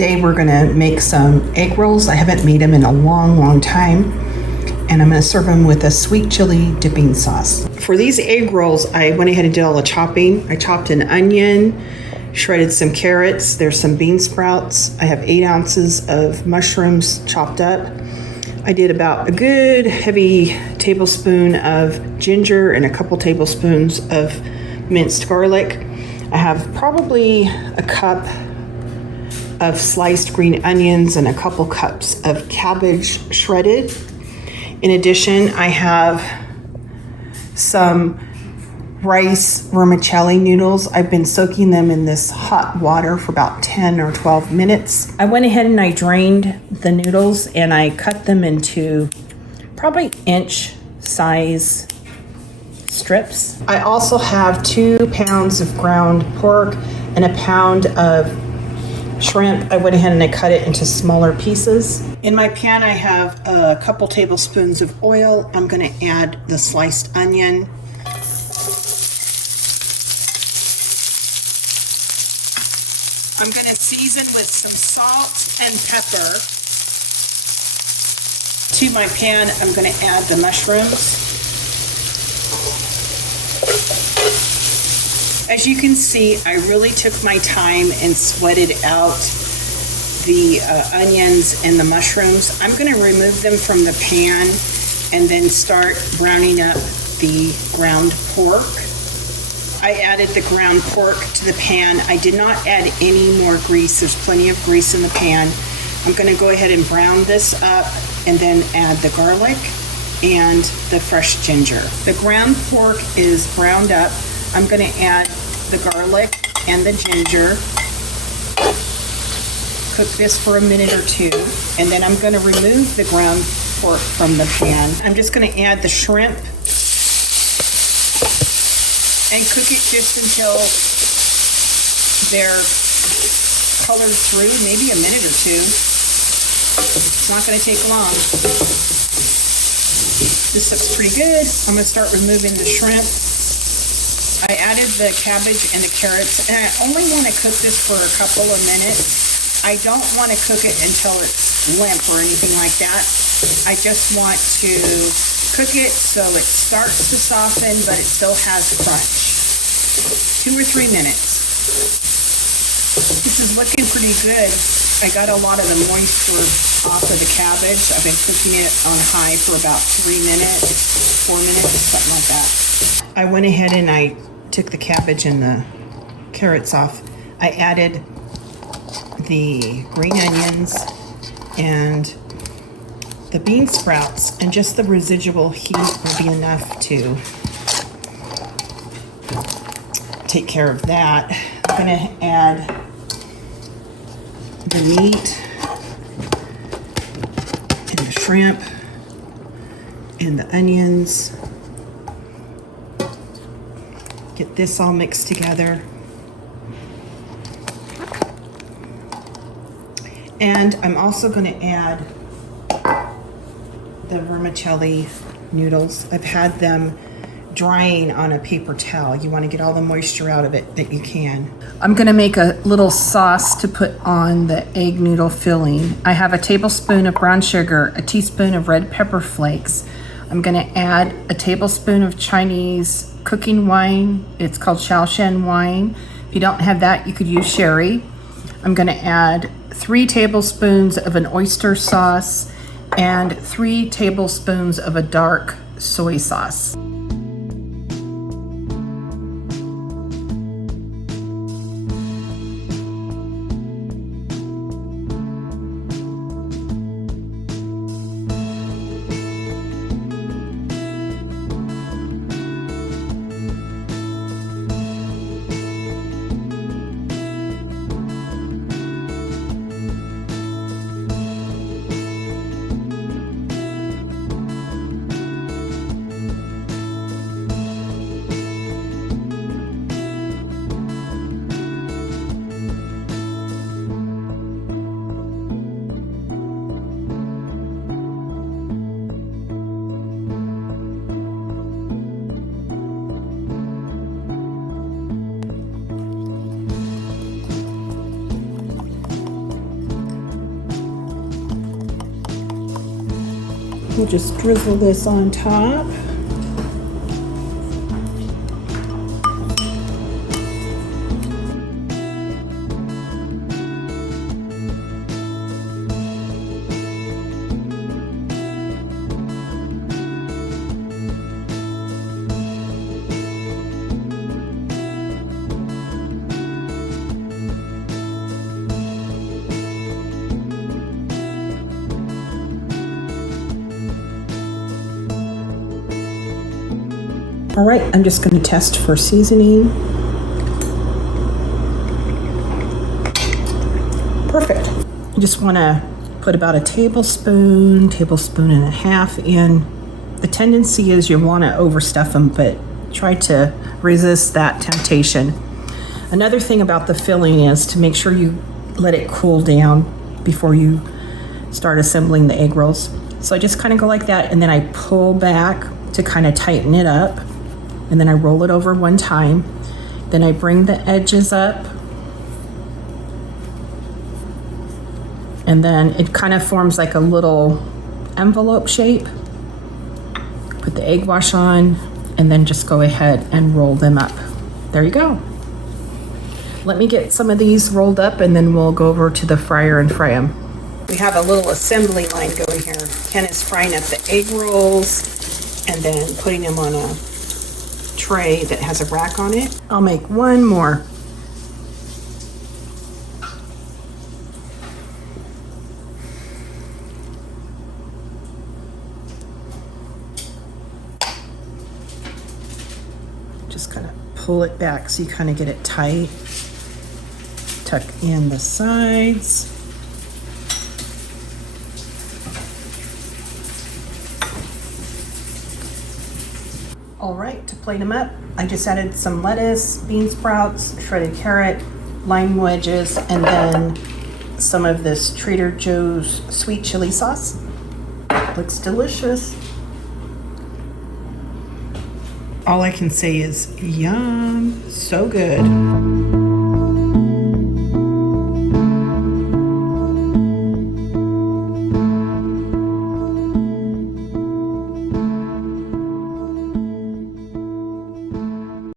Today we're gonna make some egg rolls. I haven't made them in a long time. And I'm gonna serve them with a sweet chili dipping sauce. For these egg rolls, I went ahead and did all the chopping. I chopped an onion, shredded some carrots, there's some bean sprouts. I have 8 ounces of mushrooms chopped up. I did about a good heavy tablespoon of ginger and a couple tablespoons of minced garlic. I have probably a cup of sliced green onions and a couple cups of cabbage shredded. In addition, I have some rice vermicelli noodles. I've been soaking them in this hot water for about 10 or 12 minutes. I went ahead and I drained the noodles and I cut them into probably inch size strips. I also have 2 pounds of ground pork and a pound of shrimp. I went ahead and I cut it into smaller pieces. In my pan, I have a couple tablespoons of oil. I'm going to add the sliced onion. I'm going to season with some salt and pepper. To my pan, I'm going to add the mushrooms. As you can see, I really took my time and sweated out the onions and the mushrooms. I'm going to remove them from the pan and then start browning up the ground pork. I added the ground pork to the pan. I did not add any more grease. There's plenty of grease in the pan. I'm going to go ahead and brown this up and then add the garlic and the fresh ginger. The ground pork is browned up. I'm going to add the garlic and the ginger. Cook this for a minute or 2, and then I'm going to remove the ground pork from the pan. I'm just going to add the shrimp and cook it just until they're colored through, maybe a minute or 2. It's not going to take long. This looks pretty good. I'm going to start removing the shrimp. I added the cabbage and the carrots, and I only want to cook this for a couple of minutes. I don't want to cook it until it's limp or anything like that. I just want to cook it so it starts to soften, but it still has crunch. 2 or 3 minutes. This is looking pretty good. I got a lot of the moisture off of the cabbage. I've been cooking it on high for about 3 minutes, 4 minutes, something like that. I went ahead and I took the cabbage and the carrots off. I added the green onions and the bean sprouts, and just the residual heat will be enough to take care of that. I'm going to add the meat and the shrimp and the onions. Get this all mixed together. And I'm also going to add the vermicelli noodles. I've had them drying on a paper towel. You want to get all the moisture out of it that you can. I'm going to make a little sauce to put on the egg noodle filling. I have a tablespoon of brown sugar, a teaspoon of red pepper flakes. I'm going to add a tablespoon of Chinese cooking wine. It's called Shaoshan wine. If you don't have that, you could use sherry. I'm going to add 3 tablespoons of an oyster sauce and 3 tablespoons of a dark soy sauce. We'll just drizzle this on top. All right, I'm just going to test for seasoning. Perfect. I just want to put about a tablespoon and a half in. The tendency is you want to overstuff them, but try to resist that temptation. Another thing about the filling is to make sure you let it cool down before you start assembling the egg rolls. So I just kind of go like that, and then I pull back to kind of tighten it up. And then I roll it over one time. Then I bring the edges up. And then it kind of forms like a little envelope shape. Put the egg wash on, and then just go ahead and roll them up. There you go. Let me get some of these rolled up, and then we'll go over to the fryer and fry them. We have a little assembly line going here. Ken is frying up the egg rolls and then putting them on a tray that has a rack on it. I'll make one more. Just kind of pull it back so you kind of get it tight. Tuck in the sides. All right, to plate them up, I just added some lettuce, bean sprouts, shredded carrot, lime wedges, and then some of this Trader Joe's sweet chili sauce. Looks delicious. All I can say is yum, so good.